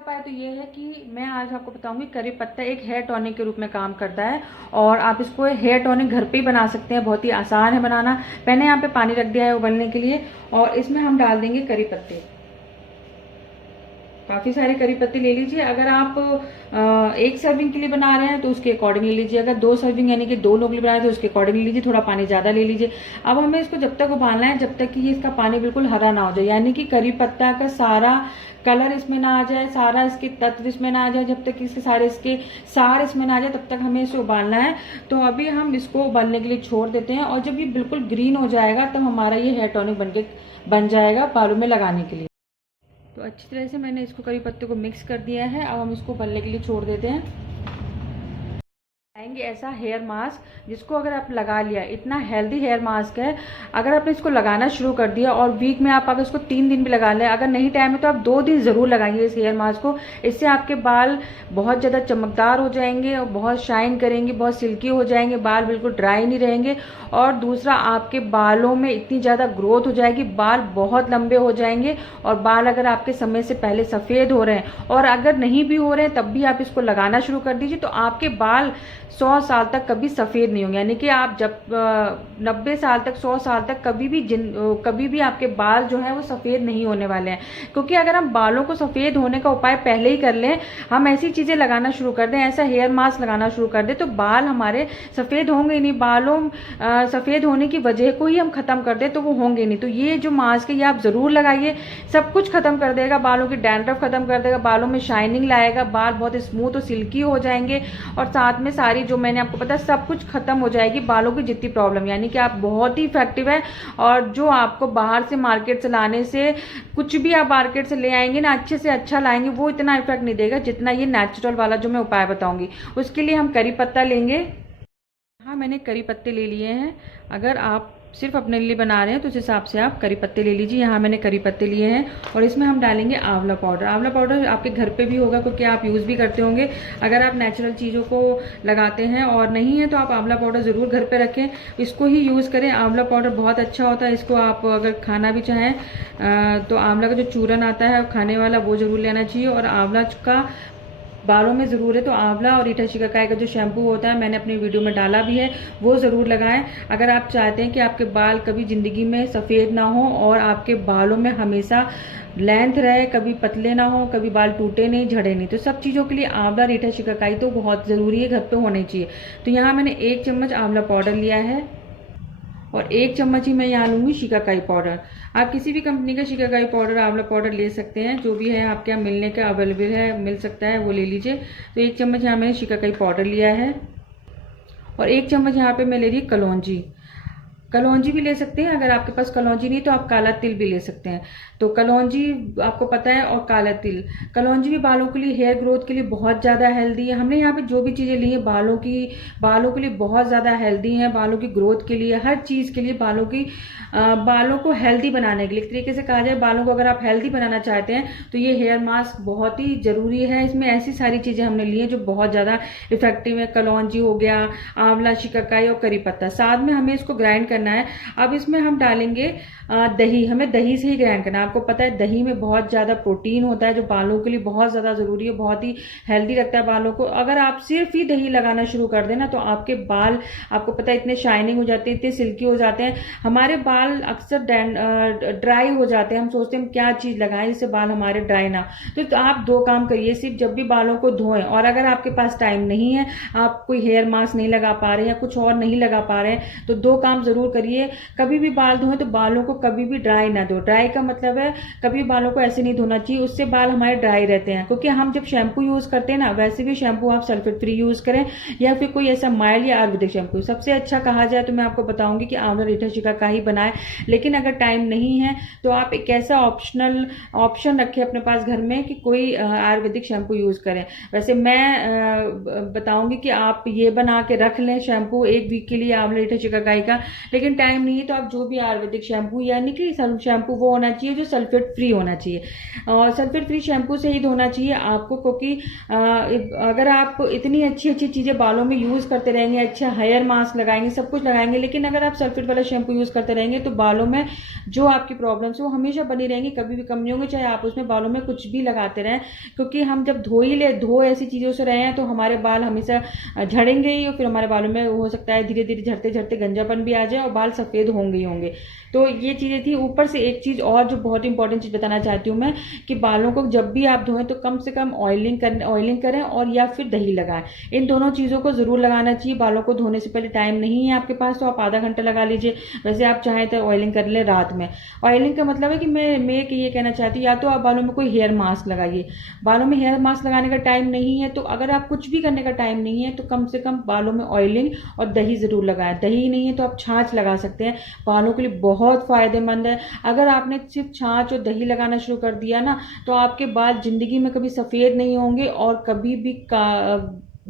उपाय तो ये है कि मैं आज आपको बताऊंगी करी पत्ता एक हेयर टॉनिक के रूप में काम करता है और आप इसको हेयर टॉनिक घर पे ही बना सकते हैं। बहुत ही आसान है बनाना। मैंने यहाँ पे पानी रख दिया है उबलने के लिए और इसमें हम डाल देंगे करी पत्ते। काफ़ी सारे करी पत्ते ले लीजिए। अगर आप एक सर्विंग के लिए बना रहे हैं तो उसके अकॉर्डिंग ले लीजिए। अगर 2 सर्विंग यानी कि 2 लोग बना रहे हैं तो उसके अकॉर्डिंग ले लीजिए। थोड़ा पानी ज़्यादा ले लीजिए। अब हमें इसको जब तक उबालना है जब तक कि ये इसका पानी बिल्कुल हरा ना हो जाए, यानी कि करी पत्ता का सारा कलर इसमें ना आ जाए, सारा इसके तत्व इसमें ना आ जाए, जब तक इसके सारे इसके सार इसमें ना आ जाए तब तक हमें इसे उबालना है। तो अभी हम इसको उबालने के लिए छोड़ देते हैं और जब ये बिल्कुल ग्रीन हो जाएगा तब हमारा ये हेयर टॉनिक बन जाएगा बालों में लगाने के लिए। तो अच्छी तरह से मैंने इसको करी पत्ते को मिक्स कर दिया है। अब हम इसको उबलने के लिए छोड़ देते हैं। आएंगे ऐसा हेयर मास्क जिसको अगर आप लगा लिया, इतना हेल्दी हेयर मास्क है। अगर आपने इसको लगाना शुरू कर दिया और वीक में आप अगर इसको 3 दिन भी लगा लें, अगर नहीं टाइम है तो आप 2 दिन ज़रूर लगाइए इस हेयर मास्क को। इससे आपके बाल बहुत ज़्यादा चमकदार हो जाएंगे और बहुत शाइन करेंगे, बहुत सिल्की हो जाएंगे, बाल बिल्कुल ड्राई नहीं रहेंगे। और दूसरा, आपके बालों में इतनी ज़्यादा ग्रोथ हो जाएगी, बाल बहुत लंबे हो जाएंगे। और बाल अगर आपके समय से पहले सफ़ेद हो रहे हैं और अगर नहीं भी हो रहे हैं तब भी आप इसको लगाना शुरू कर दीजिए तो आपके बाल 100 साल तक कभी सफ़ेद नहीं होंगे। यानी कि आप जब 90 साल तक, 100 साल तक कभी भी आपके बाल जो है वो सफ़ेद नहीं होने वाले हैं। क्योंकि अगर हम बालों को सफ़ेद होने का उपाय पहले ही कर लें, हम ऐसी चीज़ें लगाना शुरू कर दें, ऐसा हेयर मास्क लगाना शुरू कर दें, तो बाल हमारे सफ़ेद होंगे नहीं। बालों सफ़ेद होने की वजह को ही हम ख़त्म कर दें तो वो होंगे नहीं। तो ये जो मास्क है ये आप ज़रूर लगाइए। सब कुछ ख़त्म कर देगा, बालों की डैंड्रफ ख़त्म कर देगा, बालों में शाइनिंग लाएगा, बाल बहुत स्मूथ और सिल्की हो जाएंगे। और साथ में सारी जो मैंने आपको पता सब कुछ खत्म हो जाएगी, बालों की जितनी प्रॉब्लम। यानी कि आप बहुत ही इफेक्टिव है। और जो आपको बाहर से मार्केट से लाने से, कुछ भी आप मार्केट से ले आएंगे ना, अच्छे से अच्छा लाएंगे, वो इतना इफेक्ट नहीं देगा जितना ये नेचुरल वाला जो मैं उपाय बताऊंगी। उसके लिए हम करी पत्ता लेंगे। हाँ, मैंने करी पत्ते ले लिए हैं। अगर आप सिर्फ अपने लिए बना रहे हैं तो उस हिसाब से आप करी पत्ते ले लीजिए। यहाँ मैंने करी पत्ते लिए हैं और इसमें हम डालेंगे आंवला पाउडर। आंवला पाउडर आपके घर पे भी होगा क्योंकि आप यूज़ भी करते होंगे। अगर आप नेचुरल चीज़ों को लगाते हैं और नहीं है तो आप आंवला पाउडर ज़रूर घर पे रखें, इसको ही यूज़ करें। आंवला पाउडर बहुत अच्छा होता है। इसको आप अगर खाना भी चाहें तो आंवला का जो चूरन आता है खाने वाला वो ज़रूर लेना चाहिए। और आंवला का बालों में ज़रूर है तो आंवला और रीठा शिकाकाई का जो शैम्पू होता है मैंने अपनी वीडियो में डाला भी है, वो ज़रूर लगाएं। अगर आप चाहते हैं कि आपके बाल कभी ज़िंदगी में सफ़ेद ना हो और आपके बालों में हमेशा लेंथ रहे, कभी पतले ना हो, कभी बाल टूटे नहीं, झड़े नहीं, तो सब चीज़ों के लिए आंवला रीठा शिकाकाई तो बहुत ज़रूरी है, घर पे होनी चाहिए। तो यहाँ मैंने 1 चम्मच आंवला पाउडर लिया है और 1 चम्मच ही मैं यहाँ लूँगी शिकाकाई पाउडर। आप किसी भी कंपनी का शिकाकाई पाउडर, आंवला पाउडर ले सकते हैं, जो भी है आपके यहाँ मिलने का अवेलेबल है, मिल सकता है, वो ले लीजिए। तो 1 चम्मच यहाँ मैंने शिकाकाई पाउडर लिया है और 1 चम्मच यहाँ पे मैं ले रही कलौंजी। कलौंजी भी ले सकते हैं। अगर आपके पास कलौंजी नहीं तो आप काला तिल भी ले सकते हैं। तो कलौंजी आपको पता है, और काला तिल। कलौंजी भी बालों के लिए, हेयर ग्रोथ के लिए बहुत ज़्यादा हेल्दी है। हमने यहाँ पे जो भी चीज़ें ली हैं बालों के लिए बहुत ज़्यादा हेल्दी हैं, बालों की ग्रोथ के लिए, हर चीज़ के लिए, बालों को हेल्दी बनाने के लिए। एक तरीके से कहा जाए, बालों को अगर आप हेल्दी बनाना चाहते हैं तो ये हेयर मास्क बहुत ही ज़रूरी है। इसमें ऐसी सारी चीज़ें हमने ली हैं जो बहुत ज़्यादा इफेक्टिव है। कलौंजी हो गया, आंवला, शिकाकाई और करी पत्ता। साथ में हमें इसको ग्राइंड करना है। अब इसमें हम डालेंगे दही। हमें दही से ही ग्राइंड करना है। आपको पता है दही में बहुत ज़्यादा प्रोटीन होता है जो बालों के लिए बहुत ज़्यादा ज़रूरी है, बहुत ही हेल्दी रखता है बालों को। अगर आप सिर्फ ही दही लगाना शुरू कर देना तो आपके बाल, आपको पता है, इतने शाइनिंग हो जाते हैं, इतने सिल्की हो जाते हैं। हमारे बाल अक्सर ड्राई हो जाते हैं। हम सोचते हैं क्या चीज़ लगाएं जिससे बाल हमारे ड्राई ना। तो आप 2 काम करिए। सिर्फ जब भी बालों को धोएं, और अगर आपके पास टाइम नहीं है, आप कोई हेयर मास्क नहीं लगा पा रहे हैं या कुछ और नहीं लगा पा रहे हैं, तो 2 काम ज़रूर करिए। कभी भी बाल धोएं तो बालों को कभी भी ड्राई ना धो। ड्राई का मतलब है कभी बालों को ऐसे नहीं धोना चाहिए, उससे बाल हमारे ड्राई रहते हैं। क्योंकि हम जब शैम्पू यूज़ करते हैं ना, वैसे भी शैम्पू आप सल्फेट फ्री यूज़ करें या फिर कोई ऐसा माइल्ड या आयुर्वेदिक शैम्पू। सबसे अच्छा कहा जाए तो मैं आपको बताऊंगी कि आंवला रीठा शिकाकाई ही बनाए। लेकिन अगर टाइम नहीं है तो आप एक ऐसा ऑप्शन रखें अपने पास घर में कि कोई आयुर्वेदिक शैम्पू यूज़ करें। वैसे मैं बताऊंगी कि आप ये बना के रख लें शैम्पू 1 वीक के लिए आंवला रीठा शिकाकाई का। लेकिन लेकिन टाइम नहीं है तो आप जो भी आयुर्वेदिक शैम्पू यानी कि शैम्पू वो होना चाहिए जो सल्फेट फ्री होना चाहिए, और सल्फेट फ्री शैम्पू से ही धोना चाहिए आपको, क्योंकि अगर आप इतनी अच्छी अच्छी चीज़ें बालों में यूज़ करते रहेंगे, अच्छा हेयर मास्क लगाएंगे, सब कुछ लगाएंगे, लेकिन अगर आप सल्फेट वाला शैम्पू यूज़ करते रहेंगे तो बालों में जो आपकी प्रॉब्लम्स है वो हमेशा बनी रहेंगी, कभी भी कम नहीं होंगे, चाहे आप उसमें बालों में कुछ भी लगाते रहें। क्योंकि हम जब धो ऐसी चीज़ों से रहे हैं तो हमारे बाल हमेशा झड़ेंगे ही, और फिर हमारे बालों में हो सकता है धीरे धीरे झड़ते झड़ते गंजापन भी आ जाए और बाल सफ़ेद होंगे ही होंगे। तो ये चीज़ें थी। ऊपर से एक चीज़ और जो बहुत इंपॉर्टेंट चीज़ बताना चाहती हूँ मैं, कि बालों को जब भी आप धोएं तो कम से कम ऑयलिंग करें और या फिर दही लगाएं। इन दोनों चीज़ों को ज़रूर लगाना चाहिए। बालों को धोने से पहले टाइम नहीं है आपके पास तो आप आधा घंटा लगा लीजिए, वैसे आप चाहें तो ऑयलिंग कर लें रात में। ऑयलिंग का मतलब है कि मैं ये कहना चाहती हूँ, या तो आप बालों में कोई हेयर मास्क लगाइए। बालों में हेयर मास्क लगाने का टाइम नहीं है तो अगर आप कुछ भी करने का टाइम नहीं है तो कम से कम बालों में ऑयलिंग और दही ज़रूर लगाएं। दही नहीं है तो आप छाछ लगा सकते हैं, बालों के लिए बहुत फ़ायदेमंद है। अगर आपने सिर्फ छाछ और दही लगाना शुरू कर दिया ना तो आपके बाल ज़िंदगी में कभी सफ़ेद नहीं होंगे और कभी भी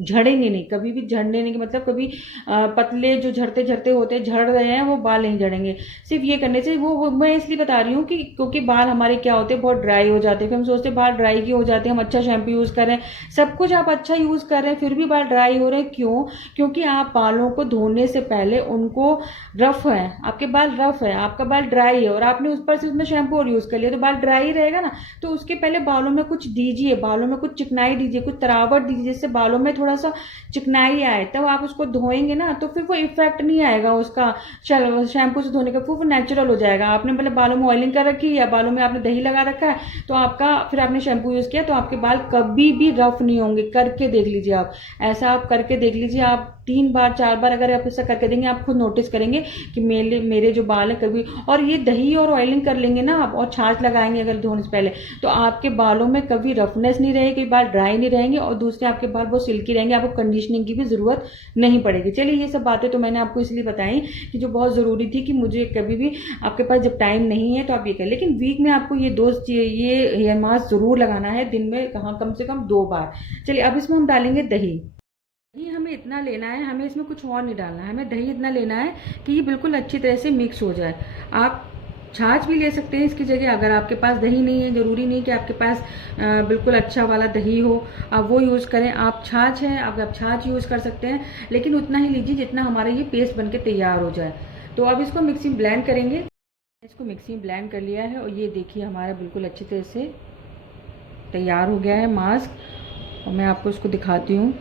झड़ेंगे नहीं, कभी भी झड़ने नहीं, मतलब कभी पतले जो झड़ते झड़ते होते हैं, झड़ रहे हैं, वो बाल नहीं झड़ेंगे सिर्फ ये करने से। वो मैं इसलिए बता रही हूँ कि क्योंकि बाल हमारे क्या होते हैं, बहुत ड्राई हो जाते हैं, फिर हम सोचते हैं बाल ड्राई क्यों हो जाते हैं, हम अच्छा शैम्पू यूज़ कर रहे हैं, सब कुछ आप अच्छा यूज़ कर रहे हैं, फिर भी बाल ड्राई हो रहे हैं। क्यों? क्योंकि आप बालों को धोने से पहले उनको रफ है, आपके बाल रफ है, आपका बाल ड्राई है और आपने उस पर से उसमें शैम्पू और यूज़ कर लिया तो बाल ड्राई रहेगा ना। तो उसके पहले बालों में कुछ दीजिए, बालों में कुछ चिकनाई दीजिए, कुछ तरावट दीजिए, जिससे बालों में थोड़ा सा चिकनाई आए, तब आप उसको धोएंगे ना तो फिर वो इफेक्ट नहीं आएगा उसका शैम्पू से धोने का, फिर वो नेचुरल हो जाएगा। आपने पहले बालों में ऑयलिंग कर रखी है या बालों में आपने दही लगा रखा है तो आपका फिर आपने शैम्पू यूज़ किया तो आपके बाल कभी भी रफ नहीं होंगे। करके देख लीजिए आप, ऐसा आप करके देख लीजिए, आप 3 बार 4 बार अगर आप ऐसा करके देंगे आप खुद नोटिस करेंगे कि मेरे जो बाल है कभी, और ये दही और ऑयलिंग कर लेंगे ना आप और छाछ लगाएंगे अगर धोने से पहले तो आपके बालों में कभी रफनेस नहीं रहेगी, बाल ड्राई नहीं रहेंगे और दूसरे आपके बाल बहुत सिल्की रहेंगे, आपको कंडीशनिंग की भी ज़रूरत नहीं पड़ेगी। चलिए ये सब बातें तो मैंने आपको इसलिए बताई कि जो बहुत ज़रूरी थी कि मुझे कभी भी आपके पास जब टाइम नहीं है तो आप ये करें, लेकिन वीक में आपको ये हेयर मास्क ज़रूर लगाना है, दिन में कम से कम 2 बार। चलिए अब इसमें हम डालेंगे दही। दही हमें इतना लेना है, हमें इसमें कुछ और नहीं डालना है, हमें दही इतना लेना है कि ये बिल्कुल अच्छी तरह से मिक्स हो जाए। आप छाछ भी ले सकते हैं इसकी जगह, अगर आपके पास दही नहीं है, ज़रूरी नहीं कि आपके पास बिल्कुल अच्छा वाला दही हो, आप वो यूज़ करें। आप छाछ है, आप छाछ यूज़ कर सकते हैं, लेकिन उतना ही लीजिए जितना हमारा ये पेस्ट बन के तैयार हो जाए। तो अब इसको मिक्सी में ब्लेंड करेंगे। इसको मिक्सी में ब्लेंड कर लिया है और ये देखिए हमारा बिल्कुल अच्छी तरह से तैयार हो गया है मास्क, और मैं आपको इसको दिखाती हूँ।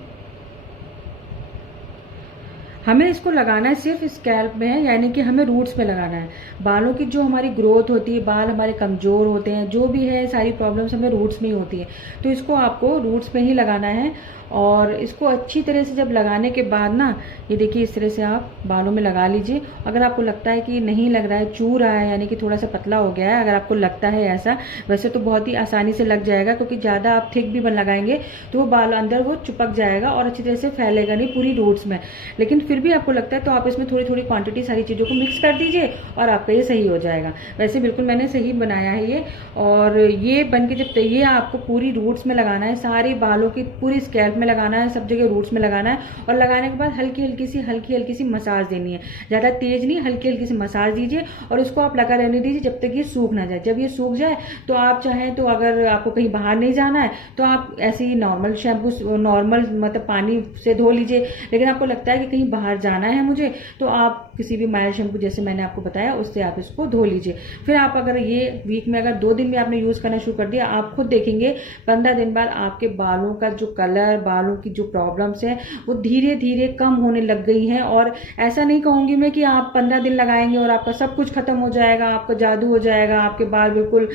हमें इसको लगाना है सिर्फ स्कैल्प में है, यानी कि हमें रूट्स में लगाना है। बालों की जो हमारी ग्रोथ होती है, बाल हमारे कमज़ोर होते हैं, जो भी है सारी प्रॉब्लम्स हमें रूट्स में ही होती है, तो इसको आपको रूट्स में ही लगाना है। और इसको अच्छी तरह से जब लगाने के बाद ना, ये देखिए इस तरह से आप बालों में लगा लीजिए। अगर आपको लगता है कि नहीं लग रहा है, चू रहा है, यानी कि थोड़ा सा पतला हो गया है, अगर आपको लगता है ऐसा, वैसे तो बहुत ही आसानी से लग जाएगा, क्योंकि ज़्यादा आप थिक भी लगाएंगे तो वो बाल अंदर वो चिपक जाएगा और अच्छी तरह से फैलेगा नहीं पूरी रूट्स में। लेकिन फिर भी आपको लगता है तो आप इसमें थोड़ी थोड़ी क्वांटिटी सारी चीज़ों को मिक्स कर दीजिए और आपका ये सही हो जाएगा। वैसे बिल्कुल मैंने सही बनाया है ये। और ये बन के जब ये आपको पूरी रूट्स में लगाना है, सारे बालों की पूरी स्कैल्प में लगाना है, सब जगह रूट्स में लगाना है। और लगाने के बाद हल्की हल्की सी मसाज देनी है, ज़्यादा तेज नहीं, हल्की हल्की सी मसाज दीजिए और इसको आप लगा रहने दीजिए जब तक ये सूख ना जाए। जब ये सूख जाए तो आप चाहें तो, अगर आपको कहीं बाहर नहीं जाना है तो आप ऐसे ही नॉर्मल शैम्पू, नॉर्मल मतलब पानी से धो लीजिए। लेकिन आपको लगता है कि कहीं बाहर जाना है मुझे, तो आप किसी भी माइल्ड शैम्पू जैसे मैंने आपको बताया उससे आप इसको धो लीजिए। फिर आप अगर ये वीक में अगर 2 दिन में आपने यूज़ करना शुरू कर दिया, आप खुद देखेंगे 15 दिन बाद आपके बालों का जो कलर, बालों की जो प्रॉब्लम्स हैं वो धीरे धीरे कम होने लग गई हैं। और ऐसा नहीं कहूँगी मैं कि आप 15 दिन लगाएंगे और आपका सब कुछ खत्म हो जाएगा, आपका जादू हो जाएगा, आपके बाल बिल्कुल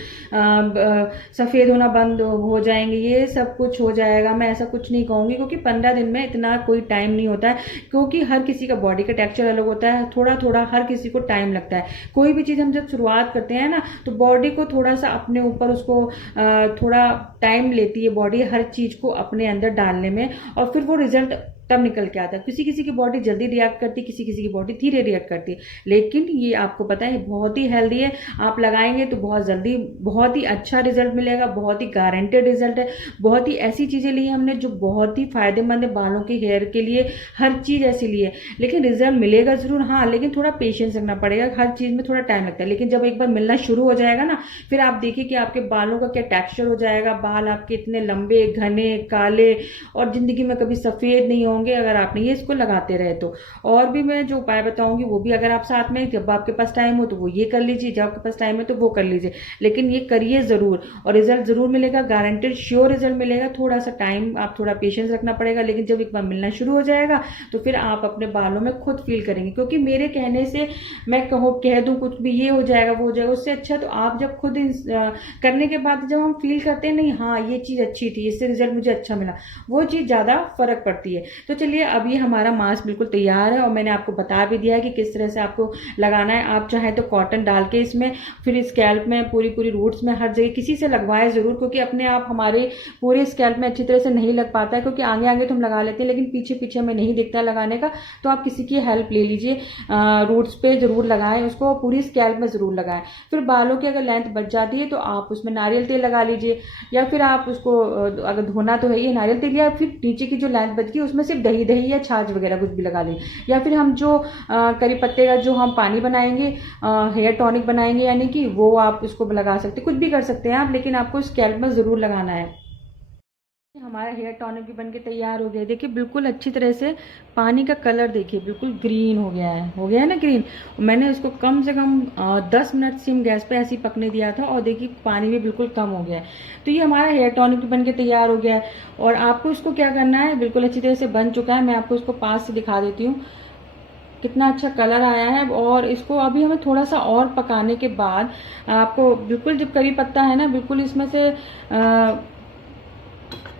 सफ़ेद होना बंद हो जाएंगे, ये सब कुछ हो जाएगा। मैं ऐसा कुछ नहीं कहूँगी, क्योंकि 15 दिन में इतना कोई टाइम नहीं होता है, क्योंकि हर किसी का बॉडी का टेक्सचर अलग होता है, थोड़ा थोड़ा हर किसी को टाइम लगता है। कोई भी चीज़ हम जब शुरुआत करते हैं ना तो बॉडी को थोड़ा सा अपने ऊपर उसको थोड़ा टाइम लेती है बॉडी हर चीज़ को अपने अंदर डालने में, और फिर वो रिजल्ट तब निकल के आता है। किसी किसी की बॉडी जल्दी रिएक्ट करती है, किसी किसी की बॉडी धीरे रिएक्ट करती है, लेकिन ये आपको पता है बहुत ही हेल्दी है। आप लगाएंगे तो बहुत जल्दी बहुत ही अच्छा रिजल्ट मिलेगा, बहुत ही गारंटेड रिजल्ट है। बहुत ही ऐसी चीज़ें ली हैं हमने जो बहुत ही फायदेमंद है बालों के हेयर के लिए, हर चीज़ ऐसी ली है, लेकिन रिजल्ट मिलेगा ज़रूर। हाँ, लेकिन थोड़ा पेशेंस रखना पड़ेगा, हर चीज़ में थोड़ा टाइम लगता है, लेकिन जब एक बार मिलना शुरू हो जाएगा ना, फिर आप देखिए कि आपके बालों का क्या टेक्सचर हो जाएगा, बाल आपके इतने लंबे घने काले और जिंदगी में कभी सफ़ेद नहीं होंगे अगर आपने ये इसको लगाते रहे तो। और भी मैं जो उपाय बताऊंगी वो भी अगर आप साथ में, जब आपके पास टाइम हो तो वो ये कर लीजिए, जब आपके पास टाइम है तो वो कर लीजिए, लेकिन ये करिए ज़रूर और रिजल्ट ज़रूर मिलेगा, गारंटेड श्योर रिजल्ट मिलेगा। थोड़ा सा टाइम, आप थोड़ा पेशेंस रखना पड़ेगा, लेकिन जब एक बार मिलना शुरू हो जाएगा तो फिर आप अपने बालों में खुद फील करेंगे, क्योंकि मेरे कहने से मैं कह दूं कुछ भी ये हो जाएगा वो हो जाएगा, उससे अच्छा तो आप जब खुद करने के बाद जब हम फील करते हैं नहीं हाँ ये चीज़ अच्छी थी, इससे रिजल्ट मुझे अच्छा मिला, वो चीज़ ज़्यादा फर्क पड़ती है। तो चलिए अब ये हमारा मास्क बिल्कुल तैयार है और मैंने आपको बता भी दिया है कि किस तरह से आपको लगाना है। आप चाहे तो कॉटन डाल के इसमें, फिर स्कैल्प में पूरी पूरी रूट्स में हर जगह किसी से लगवाए ज़रूर, क्योंकि अपने आप हमारे पूरे स्कैल्प में अच्छी तरह से नहीं लग पाता है, क्योंकि आगे आगे तो हम लगा लेते हैं लेकिन पीछे पीछे हमें नहीं दिखता है लगाने का। तो आप किसी की हेल्प ले लीजिए, रूट्स पे ज़रूर लगाएं उसको, पूरी स्कैल्प में ज़रूर लगाएं। फिर बालों की अगर लेंथ बच जाती है तो आप उसमें नारियल तेल लगा लीजिए, या फिर आप उसको अगर धोना तो है ये नारियल तेल, या फिर नीचे की जो लेंथ बच गई उसमें सिर्फ दही दही या छाछ वगैरह कुछ भी लगा लें, या फिर हम जो करी पत्ते का जो हम पानी बनाएंगे, हेयर टॉनिक बनाएंगे, यानी कि वो आप उसको लगा सकते, कुछ भी कर सकते हैं आप, लेकिन आपको स्कैल्प में ज़रूर लगाना है। हमारा हेयर टॉनिक भी बनके तैयार हो गया, देखिए बिल्कुल अच्छी तरह से पानी का कलर देखिए बिल्कुल ग्रीन हो गया है ना ग्रीन। मैंने इसको कम से कम 10 मिनट सिम गैस पे ऐसे ही पकने दिया था और देखिए पानी भी बिल्कुल कम हो गया है। तो ये हमारा हेयर टॉनिक भी बनके तैयार हो गया है और आपको इसको क्या करना है, बिल्कुल अच्छी तरह से बन चुका है। मैं आपको इसको पास से दिखा देती हूँ कितना अच्छा कलर आया है। और इसको अभी हमें थोड़ा सा और पकाने के बाद आपको बिल्कुल, जब करी पत्ता है ना बिल्कुल इसमें से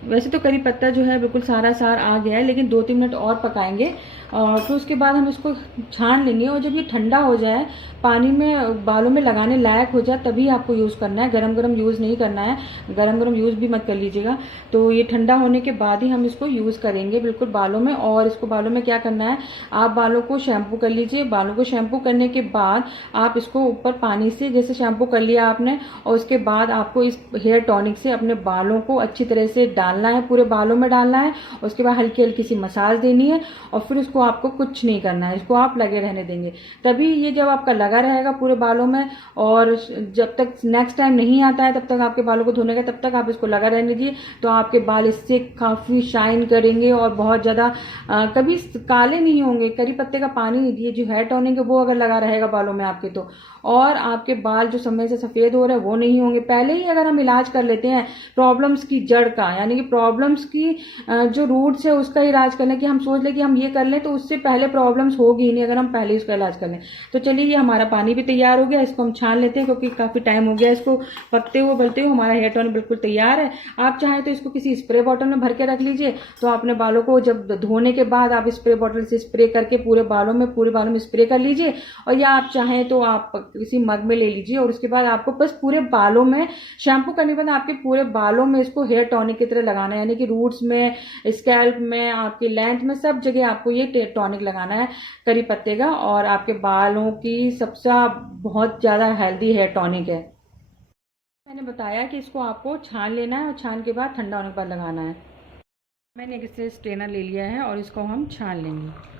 वैसे तो करी पत्ता जो है बिल्कुल सारा सार आ गया है, लेकिन 2-3 मिनट और पकाएंगे और फिर उसके बाद हम इसको छान लेंगे। और जब ये ठंडा हो जाए, पानी में बालों में लगाने लायक हो जाए, तभी आपको यूज़ करना है, गरम गरम यूज़ नहीं करना है, गरम गरम यूज़ भी मत कर लीजिएगा। तो ये ठंडा होने के बाद ही हम इसको यूज़ करेंगे बिल्कुल बालों में। और इसको बालों में क्या करना है, आप बालों को शैम्पू कर लीजिए। बालों को शैम्पू करने के बाद आप इसको ऊपर पानी से जैसे शैम्पू कर लिया आपने, और उसके बाद आपको इस हेयर टॉनिक से अपने बालों को अच्छी तरह से डालना है, पूरे बालों में डालना है। उसके बाद हल्की हल्की सी मसाज देनी है और फिर उसको आपको कुछ नहीं करना है, इसको आप लगे रहने देंगे। तभी ये जब आपका लगा रहेगा पूरे बालों में, और जब तक नेक्स्ट टाइम नहीं आता है तब तक आपके बालों को धोने का, तब तक आप इसको लगा रहने दीजिए। तो आपके बाल इससे काफ़ी शाइन करेंगे और बहुत ज़्यादा कभी काले नहीं होंगे। करी पत्ते का पानी ये जो हेयर टॉनिक है वो अगर लगा रहेगा बालों में आपके, तो और आपके बाल जो समय से सफ़ेद हो रहे हैं वो नहीं होंगे। पहले ही अगर हम इलाज कर लेते हैं प्रॉब्लम्स की जड़ का, यानी कि प्रॉब्लम्स की जो रूट्स है उसका इलाज करने की, हम सोच लें कि हम ये कर लें तो उससे पहले प्रॉब्लम्स होगी नहीं अगर हम पहले ही उसका इलाज कर लें। तो चलिए ये हमारा पानी भी तैयार हो गया, इसको हम छान लेते हैं क्योंकि काफ़ी टाइम हो गया इसको पकते हुए बलते हुए। हमारा हेयर टॉनिक बिल्कुल तैयार है। आप चाहें तो इसको किसी स्प्रे बॉटल में भर के रख लीजिए, तो अपने बालों को जब धोने के बाद आप स्प्रे बॉटल से स्प्रे करके पूरे बालों में स्प्रे कर लीजिए। और या आप चाहें तो आप किसी मग में ले लीजिए और उसके बाद आपको बस पूरे बालों में शैम्पू करने के बाद आपके पूरे बालों में इसको हेयर टॉनिक की तरह लगाना है, यानी कि रूट्स में, स्कैल्प में, आपकी लेंथ में, सब जगह आपको ये टॉनिक लगाना है करी पत्ते का। और आपके बालों की सबसे बहुत ज़्यादा हेल्दी हेयर टॉनिक है। मैंने बताया कि इसको आपको छान लेना है और छान के बाद ठंडा होने के बाद लगाना है। मैंने एक स्ट्रेनर ले लिया है और इसको हम छान लेंगे।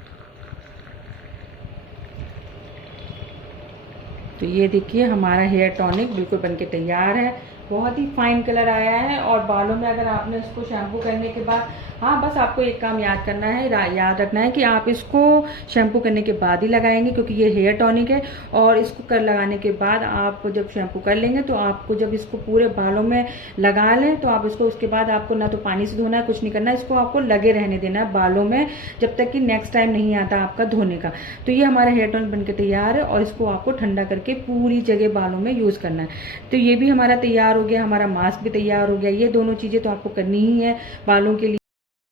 तो ये देखिए हमारा हेयर टॉनिक बिल्कुल बनके तैयार है, बहुत ही फाइन कलर आया है। और बालों में अगर आपने इसको शैम्पू करने के बाद, हाँ बस आपको एक काम याद करना है, याद रखना है कि आप इसको शैम्पू करने के बाद ही लगाएंगे क्योंकि ये हेयर टॉनिक है। और इसको लगाने के बाद आप जब शैम्पू कर लेंगे तो आपको जब इसको पूरे बालों में लगा लें तो आप इसको उसके बाद आपको ना तो पानी से धोना है, कुछ नहीं करना है, इसको आपको लगे रहने देना है बालों में जब तक कि नेक्स्ट टाइम नहीं आता आपका धोने का। तो ये हमारा हेयर टॉनिक बनके तैयार है और इसको आपको ठंडा करके पूरी जगह बालों में यूज़ करना है। तो ये भी हमारा तैयार हो गया, हमारा मास्क भी तैयार हो गया। ये दोनों चीज़ें तो आपको करनी ही है बालों के लिए।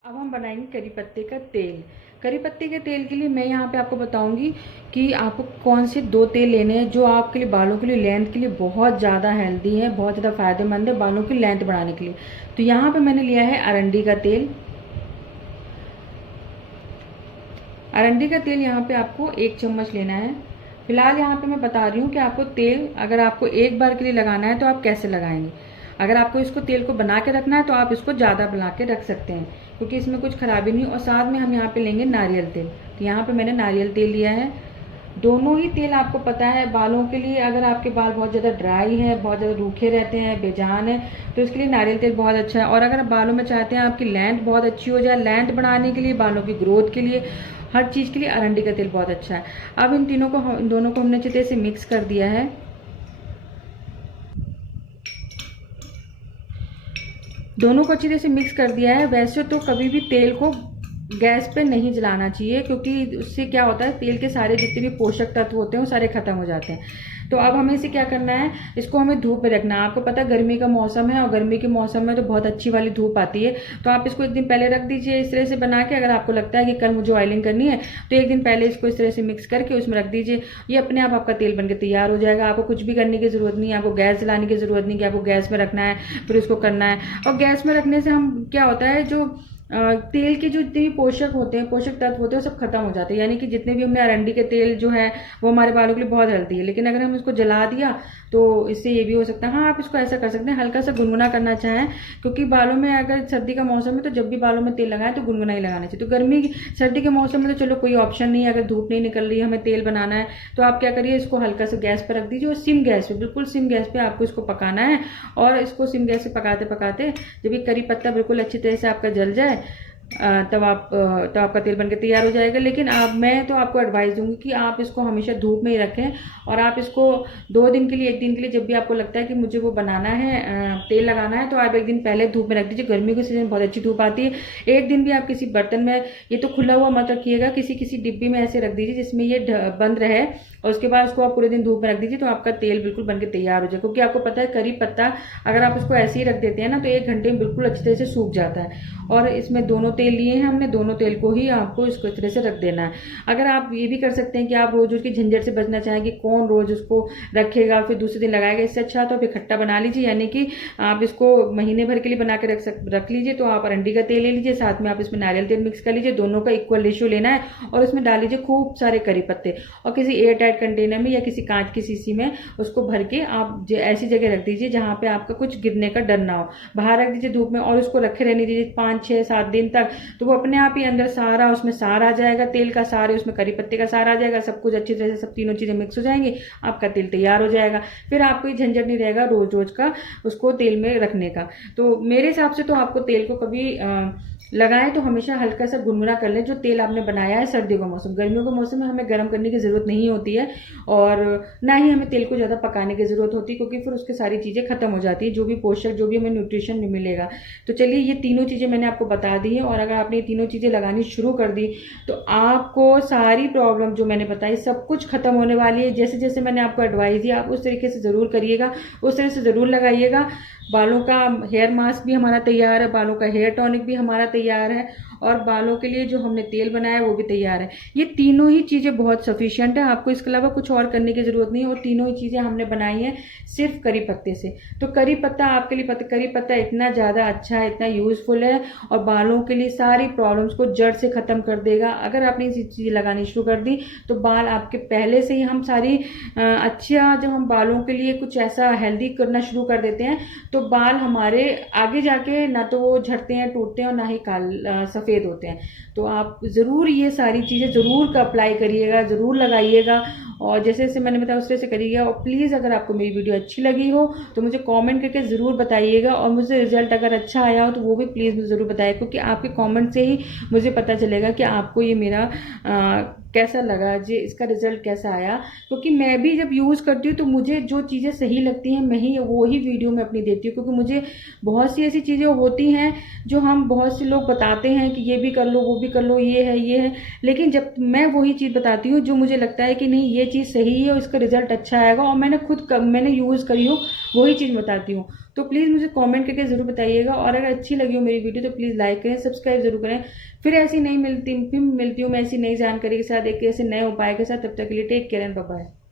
अब हम बनाएंगे करी पत्ते का तेल। करी पत्ते के तेल के लिए मैं यहाँ पे आपको बताऊंगी कि आपको कौन से 2 तेल लेने हैं जो आपके लिए बालों के लिए, लेंथ के लिए बहुत ज़्यादा हेल्दी है, बहुत ज़्यादा फायदेमंद है बालों की लेंथ बढ़ाने के लिए। तो यहाँ पे मैंने लिया है अरंडी का तेल, अरंडी का तेल यहाँ पे आपको 1 चम्मच लेना है। फिलहाल यहाँ पे मैं बता रही हूँ कि आपको तेल अगर आपको एक बार के लिए लगाना है तो आप कैसे लगाएंगे। अगर आपको इसको तेल को बना के रखना है तो आप इसको ज़्यादा बना के रख सकते हैं, क्योंकि इसमें कुछ खराबी नहीं। और साथ में हम यहाँ पे लेंगे नारियल तेल। तो यहाँ पे मैंने नारियल तेल लिया है। दोनों ही तेल आपको पता है बालों के लिए, अगर आपके बाल बहुत ज़्यादा ड्राई है, बहुत ज़्यादा रूखे रहते हैं, बेजान है, तो इसके लिए नारियल तेल बहुत अच्छा है। और अगर आप बालों में चाहते हैं आपकी लेंथ बहुत अच्छी हो जाए, लेंथ बढ़ाने के लिए, बालों की ग्रोथ के लिए, हर चीज़ के लिए अरंडी का तेल बहुत अच्छा है। अब इन दोनों को हमने अच्छी तरह से मिक्स कर दिया है। दोनों को अच्छी तरह से मिक्स कर दिया है। वैसे तो कभी भी तेल को गैस पे नहीं जलाना चाहिए, क्योंकि उससे क्या होता है, तेल के सारे जितने भी पोषक तत्व होते हैं वो सारे खत्म हो जाते हैं। तो अब हमें इसे क्या करना है, इसको हमें धूप में रखना है। आपको पता है गर्मी का मौसम है, और गर्मी के मौसम में तो बहुत अच्छी वाली धूप आती है। तो आप इसको 1 दिन पहले रख दीजिए इस तरह से बना के। अगर आपको लगता है कि कल मुझे ऑयलिंग करनी है तो 1 दिन पहले इसको इस तरह से मिक्स करके उसमें रख दीजिए। ये अपने आप आपका तेल बनकर तैयार हो जाएगा। आपको कुछ भी करने की जरूरत नहीं है, आपको गैस जलाने की जरूरत नहीं कि आपको गैस में रखना है फिर उसको करना है। और गैस में रखने से हम क्या होता है, जो तेल के जो जितने भी पोषक होते हैं, पोषक तत्व होते हैं, वो सब खत्म हो जाते हैं। यानी कि जितने भी हमने अरंडी के तेल जो है वो हमारे बालों के लिए बहुत हेल्दी है। लेकिन अगर हम इसको जला दिया तो इससे ये भी हो सकता है। हाँ, आप इसको ऐसा कर सकते हैं, हल्का सा गुनगुना करना चाहें, क्योंकि बालों में अगर सर्दी का मौसम है तो जब भी बालों में तेल लगाएं तो गुनगुना ही लगाना चाहिए। तो सर्दी के मौसम में तो चलो कोई ऑप्शन नहीं है, अगर धूप नहीं निकल रही है, हमें तेल बनाना है, तो आप क्या करिए, इसको हल्का सा गैस पर रख दीजिए और सिम गैस पे, बिल्कुल सिम गैस पे आपको इसको पकाना है। और इसको सिम गैस से पकाते पकाते जब ये करी पत्ता बिल्कुल अच्छी तरह से आपका जल जाए तब आपका तेल बनके तैयार हो जाएगा। लेकिन मैं तो आपको एडवाइस दूंगी कि आप इसको हमेशा धूप में ही रखें, और आप इसको 2 दिन के लिए, 1 दिन के लिए, जब भी आपको लगता है कि मुझे वो बनाना है, तेल लगाना है, तो आप 1 दिन पहले धूप में रख दीजिए। गर्मियों के सीजन में बहुत अच्छी धूप आती है। 1 दिन भी आप किसी बर्तन में, ये तो खुला हुआ मत रखिएगा, किसी डिब्बी में ऐसे रख दीजिए जिसमें ये बंद रहे, और उसके बाद उसको आप पूरे दिन धूप में रख दीजिए, तो आपका तेल बिल्कुल बनके तैयार हो जाए। क्योंकि आपको पता है करी पत्ता अगर आप उसको ऐसे ही रख देते हैं ना तो 1 घंटे में बिल्कुल अच्छी तरह से सूख जाता है। और इसमें दोनों तेल लिए हैं हमने, दोनों तेल को ही आपको इसको इस तरह से रख देना है। अगर आप ये भी कर सकते हैं कि आप रोज उसकी झंझट से बचना चाहें कि कौन रोज उसको रखेगा फिर दूसरे दिन लगाएगा, इससे अच्छा तो आप इकट्ठा बना लीजिए। यानी कि आप इसको महीने भर के लिए बना के रख लीजिए। तो आप अरंडी का तेल ले लीजिए, साथ में आप इसमें नारियल तेल मिक्स कर लीजिए, दोनों का इक्वल रेशियो लेना है, और उसमें डाल लीजिए खूब सारे करी पत्ते, और किसी एयर टाइट कंटेनर में या किसी कांच की शीशी में उसको भर के आप ऐसी जगह रख दीजिए जहां पे आपका कुछ गिरने का डर ना हो। बाहर रख दीजिए धूप में, और उसको रखे रहने दीजिए 5, 6, 7 दिन तक। तो वो अपने आप ही अंदर सारा उसमें सार आ जाएगा, तेल का सार, उसमें करी पत्ते का सार आ जाएगा, सब कुछ अच्छी तरह से सब तीनों चीजें मिक्स हो जाएंगी, आपका तेल तैयार हो जाएगा। फिर आपको झंझट नहीं रहेगा रोज रोज का उसको तेल में रखने का। तो मेरे हिसाब से तो आपको तेल को कभी लगाएं तो हमेशा हल्का सा गुनगुना कर लें जो तेल आपने बनाया है। सर्दियों का मौसम, गर्मियों के मौसम में हमें गर्म करने की जरूरत नहीं होती है, और ना ही हमें तेल को ज़्यादा पकाने की जरूरत होती है, क्योंकि फिर उसके सारी चीज़ें खत्म हो जाती है, जो भी पोषक, जो भी हमें न्यूट्रिशन भी मिलेगा। तो चलिए, ये तीनों चीज़ें मैंने आपको बता दी है, और अगर आपने ये तीनों चीज़ें लगानी शुरू कर दी तो आपको सारी प्रॉब्लम जो मैंने बताई सब कुछ खत्म होने वाली है। जैसे जैसे मैंने आपको एडवाइस दिया आप उस तरीके से ज़रूर करिएगा, उस तरह से ज़रूर लगाइएगा। बालों का हेयर मास्क भी हमारा तैयार है, बालों का हेयर टॉनिक भी हमारा तैयार है, और बालों के लिए जो हमने तेल बनाया है वो भी तैयार है। ये तीनों ही चीज़ें बहुत सफिशिएंट है, आपको इसके अलावा कुछ और करने की ज़रूरत नहीं है। और तीनों ही चीज़ें हमने बनाई हैं सिर्फ करी पत्ते से। तो करी पत्ता आपके लिए करी पत्ता इतना ज़्यादा अच्छा है, इतना यूज़फुल है, और बालों के लिए सारी प्रॉब्लम्स को जड़ से ख़त्म कर देगा। अगर आपने ये चीज़ें लगानी शुरू कर दी तो बाल आपके पहले से ही हम सारी अच्छा, जब हम बालों के लिए कुछ ऐसा हेल्दी करना शुरू कर देते हैं तो बाल हमारे आगे जाके ना तो वो झड़ते हैं, टूटते हैं, और ना ही सफ़ेद होते हैं। तो आप ज़रूर ये सारी चीज़ें ज़रूर अप्लाई करिएगा, ज़रूर लगाइएगा, और जैसे जैसे मैंने बताया उस तरह से करिएगा। और प्लीज़ अगर आपको मेरी वीडियो अच्छी लगी हो तो मुझे कमेंट करके ज़रूर बताइएगा, और मुझे रिजल्ट अगर अच्छा आया हो तो वो भी प्लीज़ मुझे ज़रूर बताइए, क्योंकि आपके कमेंट से ही मुझे पता चलेगा कि आपको ये मेरा कैसा लगा, जी इसका रिजल्ट कैसा आया। क्योंकि मैं भी जब यूज़ करती हूँ तो मुझे जो चीज़ें सही लगती हैं मैं ही वो ही वीडियो में अपनी देती हूँ, क्योंकि मुझे बहुत सी ऐसी चीज़ें होती हैं जो हम बहुत से लोग बताते हैं कि ये भी कर लो, वो भी कर लो, ये है, लेकिन जब मैं वही चीज़ बताती हूँ जो मुझे लगता है कि नहीं ये चीज़ सही है और इसका रिजल्ट अच्छा आएगा, और मैंने यूज़ करी हो वही चीज़ बताती हूँ। तो प्लीज़ मुझे कमेंट करके ज़रूर बताइएगा, और अगर अच्छी लगी हो मेरी वीडियो तो प्लीज़ लाइक करें, सब्सक्राइब जरूर करें। फिर मिलती हूँ मैं ऐसी नई जानकारी के साथ, एक ऐसे नए उपाय के साथ। तब तक के लिए take care and bye bye.